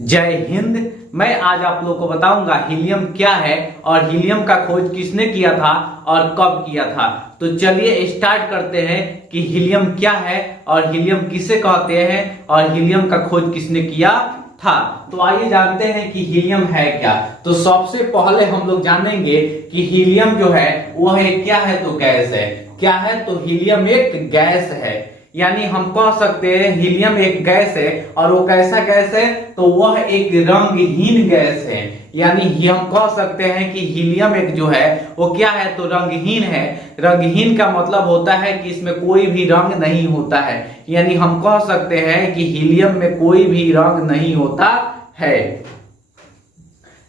जय हिंद। मैं आज आप लोगों को बताऊंगा हीलियम क्या है और हीलियम का खोज किसने किया था और कब किया था। तो चलिए स्टार्ट करते हैं कि हीलियम क्या है और हीलियम किसे कहते हैं और हीलियम का खोज किसने किया था। तो आइए जानते हैं कि हीलियम है क्या। तो सबसे पहले हम लोग जानेंगे कि हीलियम जो है वह क्या है। तो गैस है। क्या है? तो हीलियम एक गैस है। यानी हम कह सकते हैं हीलियम एक गैस है। और वो कैसा गैस है? तो वह एक रंगहीन गैस है। यानी हम कह सकते हैं कि हीलियम एक जो है वो क्या है? तो रंगहीन है। रंगहीन का मतलब होता है कि इसमें कोई भी रंग नहीं होता है। यानी हम कह सकते हैं कि हीलियम में कोई भी रंग नहीं होता है।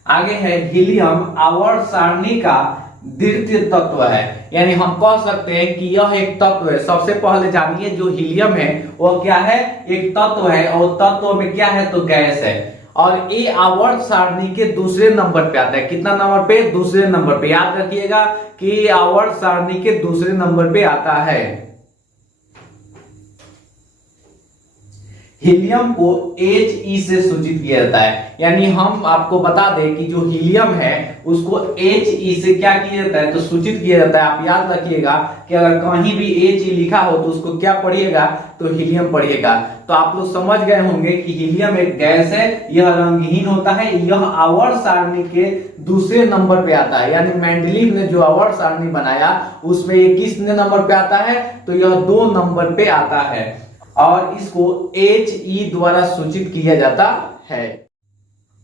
आगे है हीलियम आवर्त सारणी का द्वितीय तत्व है। यानी हम कह सकते हैं कि यह एक तत्व है। सबसे पहले जानिए जो हीलियम है वह क्या है? एक तत्व है। और तत्व में क्या है? तो गैस है। और ये आवर्त सारणी के दूसरे नंबर पे आता है। कितना नंबर पे? दूसरे नंबर पे। याद रखिएगा कि आवर्त सारणी के दूसरे नंबर पे आता है। हीलियम को He से सूचित किया जाता है। यानी हम आपको बता दें कि जो हीलियम है उसको He से क्या किया जाता है? तो सूचित किया जाता है। आप याद रखिएगा कि अगर कहीं भी He लिखा हो तो उसको क्या पढ़िएगा? तो हीलियम पढ़िएगा। तो आप लोग समझ गए होंगे कि हीलियम एक गैस है। यह रंगहीन होता है। यह आवर्त सारणी के दूसरे नंबर पे आता है। यानी मेंडलीव ने जो आवर्त सारणी बनाया उसमें ये किस नंबर पे आता है? तो यह 2 नंबर पे आता है। और इसको He द्वारा सूचित किया जाता है।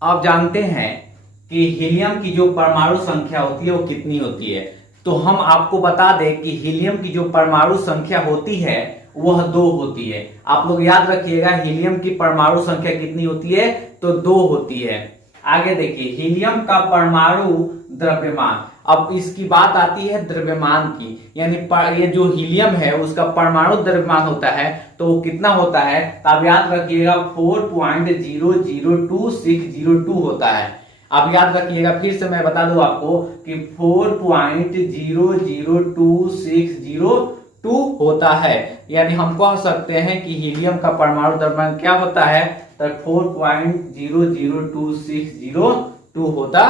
आप जानते हैं कि हीलियम की जो परमाणु संख्या होती है वो कितनी होती है। तो हम आपको बता दें कि हीलियम की जो परमाणु संख्या होती है वह 2 होती है। आप लोग याद रखिएगा हीलियम की परमाणु संख्या कितनी होती है? तो 2 होती है। आगे देखिए हीलियम का परमाणु द्रव्यमान। अब इसकी बात आती है द्रव्यमान की। यानी ये जो हीलियम है उसका परमाणु द्रव्यमान होता है तो वो कितना होता है? तो आप याद रखिएगा 4.002602 होता है। आप याद रखिएगा, फिर से मैं बता दूं आपको कि 4.002602 होता है। यानी हम कह सकते हैं कि हीलियम का परमाणु द्रव्यमान क्या होता है? तो 4.002602 होता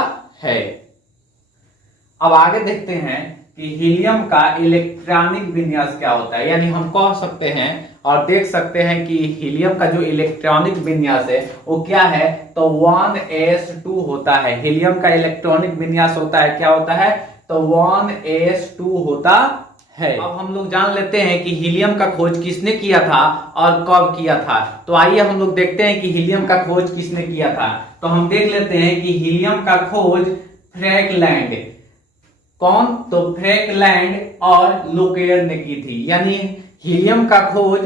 है। अब आगे देखते हैं कि हीलियम का इलेक्ट्रॉनिक विन्यास क्या होता है। यानी हम कह सकते हैं और देख सकते हैं कि हीलियम का जो इलेक्ट्रॉनिक विन्यास है वो क्या है? तो 1s2 होता है। हीलियम का इलेक्ट्रॉनिक विन्यास होता है, क्या होता है? तो 1s2 होता है। अब हम लोग जान लेते हैं कि हीलियम का खोज किसने किया था और कब किया था। तो आइए हम लोग देखते हैं कि हीलियम का खोज किसने किया था। तो हम देख लेते हैं कि हीलियम का खोज फ्रैंकलैंड। कौन? तो फ्रैंकलैंड और लुकेयर ने की थी। यानी हीलियम का खोज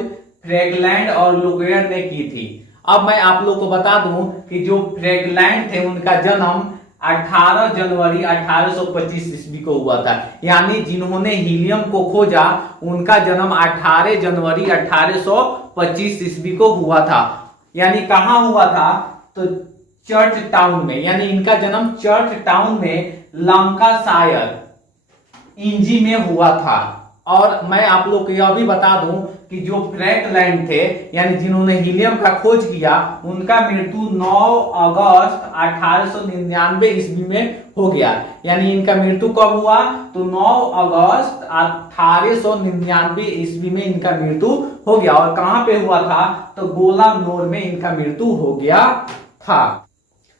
फ्रैंकलैंड और लुकेयर ने की थी। अब मैं आप लोग को बता दूं कि जो फ्रैंकलैंड थे उनका जन्म 18 जनवरी 1825 ईस्वी को हुआ था। यानी जिन्होंने हीलियम को खोजा उनका जन्म 18 जनवरी 1825 ईस्वी को हुआ था। यानी कहां हुआ था? तो चर्च टाउन में। यानी इनका जन्म चर्च टाउन में लंकाशायर इंजी में हुआ था। और मैं आप लोग को यह भी बता दूं कि जो फ्रैंकलैंड थे यानी जिन्होंने हीलियम का खोज किया उनका मृत्यु 9 अगस्त 1899 ईस्वी में हो गया। यानी इनका मृत्यु कब हुआ? तो 9 अगस्त 1899 ईस्वी में इनका मृत्यु हो गया। और कहां पे हुआ था? तो गोलानोर में इनका मृत्यु हो गया था।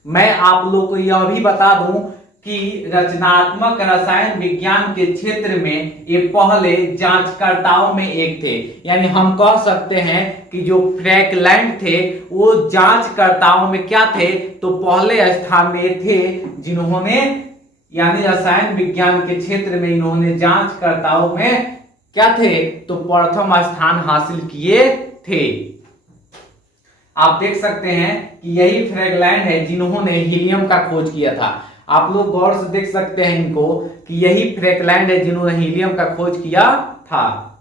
मैं आप लोग को यह भी बता दूं कि रचनात्मक रसायन विज्ञान के क्षेत्र में ये पहले जांचकर्ताओं में एक थे। यानी हम कह सकते हैं कि जो फ्रैंकलैंड थे वो जांचकर्ताओं में क्या थे? तो पहले स्थान में थे जिन्होंने यानी रसायन विज्ञान के क्षेत्र में इन्होंने जांचकर्ताओं में क्या थे? तो प्रथम स्थान हासिल किए थे। आप देख सकते हैं कि यही फ्रैंकलैंड है जिन्होंने हीलियम का खोज किया था। आप लोग गौर से देख सकते हैं इनको कि यही फ्रैंकलैंड है जिन्होंने हीलियम का खोज किया था।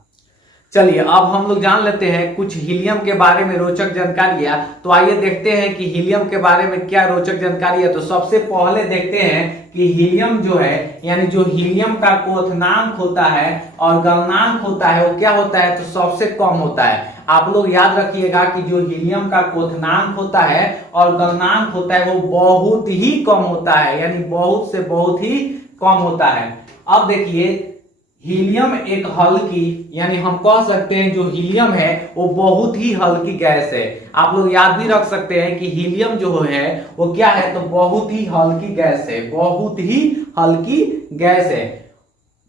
चलिए अब हम लोग जान लेते हैं कुछ हीलियम के बारे में रोचक जानकारियां। तो आइए देखते हैं कि हीलियम के बारे में क्या रोचक जानकारी है। तो सबसे पहले देखते हैं कि हीलियम जो है यानी जो हीलियम का क्वथनांक होता है और गलनांक होता है वो क्या होता है? तो सबसे कम होता है। आप लोग याद रखिएगा कि जो हीलियम का क्वथनांक होता है और गलनांक होता है वो बहुत ही कम होता है, यानी बहुत से बहुत ही कम होता है। अब देखिए हीलियम एक हल्की, यानी हम कह सकते हैं जो हीलियम है वो बहुत ही हल्की गैस है। आप लोग याद भी रख सकते हैं कि हीलियम जो है वो क्या है, तो बहुत ही हल्की गैस है, बहुत ही हल्की गैस है,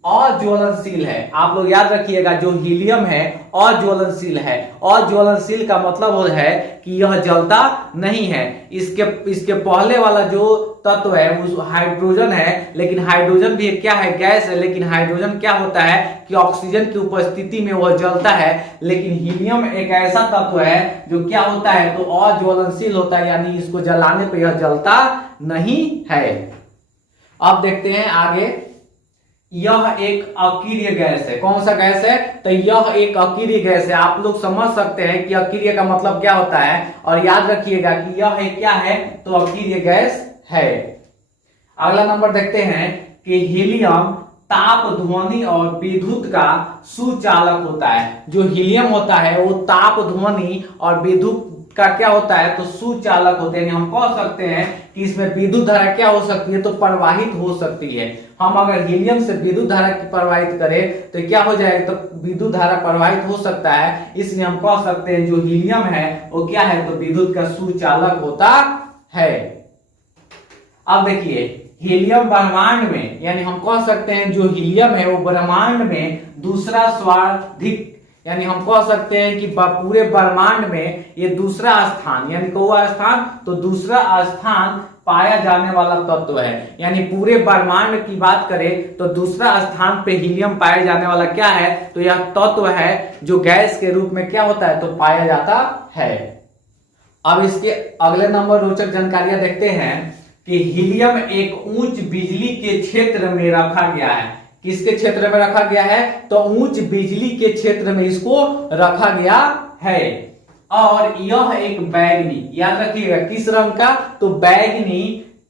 अज्वलनशील है। आप लोग याद रखिएगा जो हीलियम है अज्वलनशील है। अज्वलनशील का मतलब वो है कि यह जलता नहीं है। इसके पहले वाला जो तत्व है उस हाइड्रोजन है, लेकिन हाइड्रोजन भी क्या है, गैस है, लेकिन हाइड्रोजन क्या होता है कि ऑक्सीजन की उपस्थिति में वह जलता है। लेकिन हीलियम एक ऐसा तत्व है जो क्या होता है, तो अज्वलनशील होता है, यानी इसको जलाने पर यह जलता नहीं है। अब देखते हैं आगे, यह एक अकीर्य गैस है। कौन सा गैस है, तो यह एक अकीर्य गैस है। आप लोग समझ सकते हैं कि अकीर्य का मतलब क्या होता है, और याद रखिएगा कि यह एक क्या है, तो अकीर्य गैस है। अगला नंबर देखते हैं कि हीलियम ताप, ध्वनि और विद्युत का सुचालक होता है। जो हीलियम होता है वो ताप, ध्वनि और विद्युत का क्या होता है, तो सुचालक होते हैं। हम कह सकते हैं कि इसमें विद्युत धारा क्या हो सकती है, तो प्रवाहित हो सकती है। हम अगर हीलियम से विद्युत धारा की प्रवाहित करें तो क्या हो जाएगा, तो विद्युत धारा प्रवाहित हो सकता है। इसलिए हम कह सकते हैं जो हीलियम है वो क्या है, तो विद्युत का सुचालक होता है। अब देखिए हीलियम ब्रह्मांड में, यानी हम कह सकते हैं जो हीलियम है वो ब्रह्मांड में दूसरा सर्वाधिक, यानी हम कह सकते हैं कि पूरे ब्रह्मांड में ये दूसरा स्थान, यानी कौवा स्थान, तो दूसरा स्थान पाया जाने वाला तत्व है। यानी पूरे ब्रह्मांड की बात करें तो दूसरा स्थान पे हीलियम पाया जाने वाला क्या है, तो यह तत्व है जो गैस के रूप में क्या होता है, तो पाया जाता है। अब इसके अगले नंबर रोचक जानकारियां देखते हैं कि हीलियम एक उच्च बिजली के क्षेत्र में रखा गया है। किसके क्षेत्र में रखा गया है, तो उच्च बिजली के क्षेत्र में इसको रखा गया है। और यह एक बैंगनी, याद रखिएगा किस रंग का, तो बैंगनी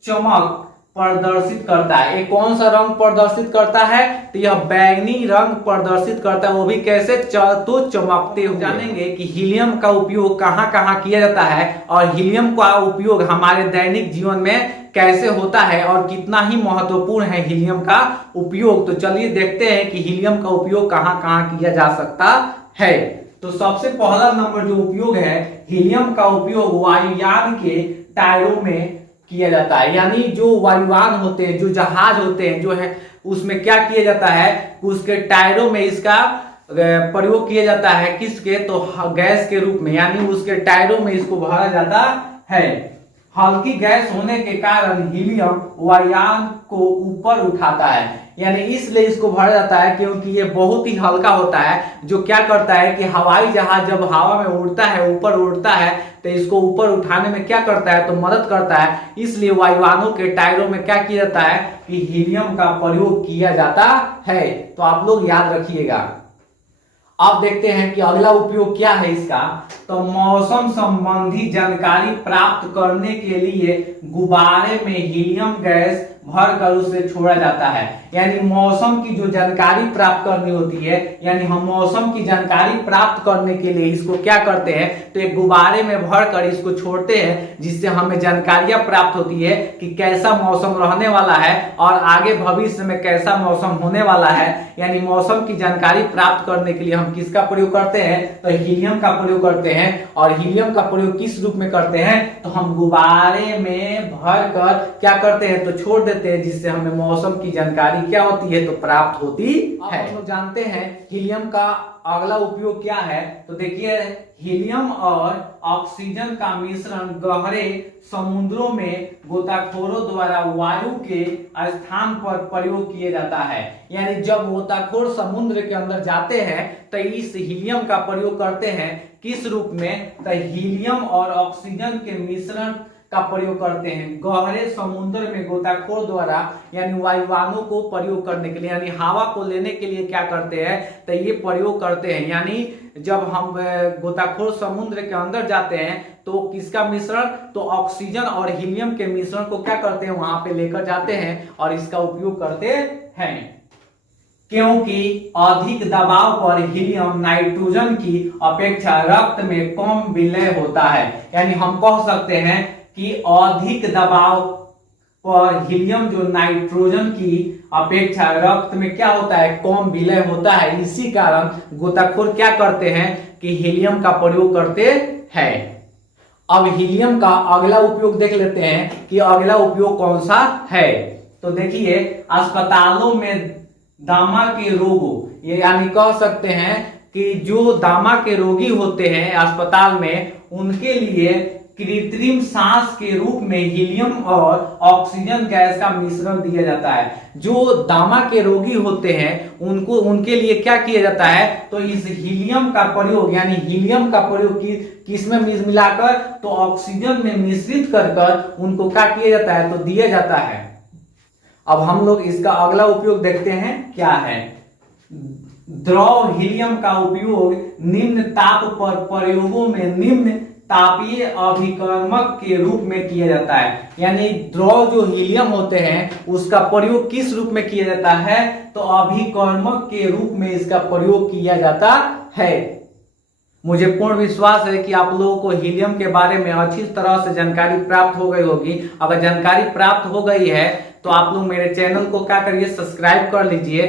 चमक प्रदर्शित करता है। ये कौन सा रंग प्रदर्शित करता है, तो यह बैंगनी रंग प्रदर्शित करता है, वो भी कैसे, तो चमकते हुए। जानेंगे कि हीलियम का उपयोग कहां कहां किया जाता है और हीलियम का उपयोग हमारे दैनिक जीवन में कैसे होता है और कितना ही महत्वपूर्ण है हीलियम का उपयोग। तो चलिए देखते हैं कि हीलियम का उपयोग कहां कहां किया जा सकता है। तो सबसे पहला नंबर जो उपयोग है, हीलियम का उपयोग वायुयान के टायरों में किया जाता है। यानी जो वायुयान होते हैं, जो जहाज होते हैं, जो है उसमें क्या किया जाता है, उसके टायरों में इसका प्रयोग किया जाता है। किसके, तो गैस के रूप में, यानी उसके टायरों में इसको भरा जाता है। हल्की गैस होने के कारण हीलियम वायुयान को ऊपर उठाता है, यानी इसलिए इसको भरा जाता है क्योंकि ये बहुत ही हल्का होता है, जो क्या करता है कि हवाई जहाज जब हवा में उड़ता है, ऊपर उड़ता है, तो इसको ऊपर उठाने में क्या करता है, तो मदद करता है। इसलिए वायुयानों के टायरों में क्या किया जाता है कि हीलियम का प्रयोग किया जाता है। तो आप लोग याद रखिएगा। अब देखते हैं कि अगला उपयोग क्या है इसका, तो मौसम संबंधी जानकारी प्राप्त करने के लिए गुब्बारे में हीलियम गैस भरकर उसे छोड़ा जाता है। यानी मौसम की जो जानकारी प्राप्त करनी होती है, यानी हम मौसम की जानकारी प्राप्त करने के लिए इसको क्या करते हैं, तो एक गुब्बारे में भरकर इसको छोड़ते हैं, जिससे हमें जानकारियां प्राप्त होती है कि कैसा मौसम रहने वाला है और आगे भविष्य में कैसा मौसम होने वाला है। यानी मौसम की जानकारी प्राप्त करने के लिए हम किसका प्रयोग करते हैं, तो हीलियम का प्रयोग करते हैं। और हीलियम का प्रयोग किस रूप में करते हैं, तो हम गुब्बारे में भरकर क्या करते हैं, तो छोड़ देते हैं, जिससे हमें मौसम की जानकारी क्या होती है, तो प्राप्त होती है। हम लोग जानते हैं हीलियम का अगला उपयोग क्या है, तो देखिए हीलियम और ऑक्सीजन का मिश्रण गहरे समुद्रों में गोताखोरों द्वारा वायु के स्थान पर प्रयोग किया जाता है। यानी जब गोताखोर समुद्र के अंदर जाते हैं तो इस हीलियम का प्रयोग करते हैं, किस रूप में, तो हीलियम और ऑक्सीजन के मिश्रण का प्रयोग करते हैं गहरे समुद्र में गोताखोर द्वारा, यानी वायुयानों को प्रयोग करने के लिए, यानी हवा को लेने के लिए क्या करते हैं, तो ये प्रयोग करते हैं। यानी जब हम गोताखोर समुद्र के अंदर जाते हैं तो किसका मिश्रण, तो ऑक्सीजन और हीलियम के मिश्रण को क्या करते हैं, वहां पे लेकर जाते हैं और इसका उपयोग करते हैं। क्योंकि अधिक दबाव पर हीलियम नाइट्रोजन की अपेक्षा रक्त में कम विलय होता है। यानी हम कह सकते हैं कि अधिक दबाव पर हीलियम जो नाइट्रोजन की अपेक्षा रक्त में क्या होता है, कम विलय होता है। इसी कारण गोताखोर क्या करते हैं कि हीलियम का प्रयोग करते हैं। अब हीलियम का अगला उपयोग देख लेते हैं कि अगला उपयोग कौन सा है। तो देखिए, अस्पतालों में दामा के रोगों, ये यानी कह सकते हैं कि जो दामा के रोगी होते हैं अस्पताल में, उनके लिए कृत्रिम सांस के रूप में हीलियम और ऑक्सीजन गैस का मिश्रण दिया जाता है। जो दामा के रोगी होते हैं उनके लिए क्या किया जाता है, तो इस हीलियम का प्रयोग, यानी हीलियम का प्रयोग किसमें मिलाकर, तो ऑक्सीजन में मिश्रित कर उनको क्या किया जाता है, तो दिया जाता है। अब हम लोग इसका अगला उपयोग देखते हैं क्या है। द्रव हीलियम का उपयोग निम्न ताप पर प्रयोगों में निम्न तापीय अभिकर्मक के रूप में किया जाता है। यानी द्रव जो हीलियम होते हैं उसका प्रयोग किस रूप में किया जाता है, तो अभिकर्मक के रूप में इसका प्रयोग किया जाता है। मुझे पूर्ण विश्वास है कि आप लोगों को हीलियम के बारे में अच्छी तरह से जानकारी प्राप्त हो गई होगी। अगर जानकारी प्राप्त हो गई है तो आप लोग मेरे चैनल को क्या करिए, सब्सक्राइब कर लीजिए।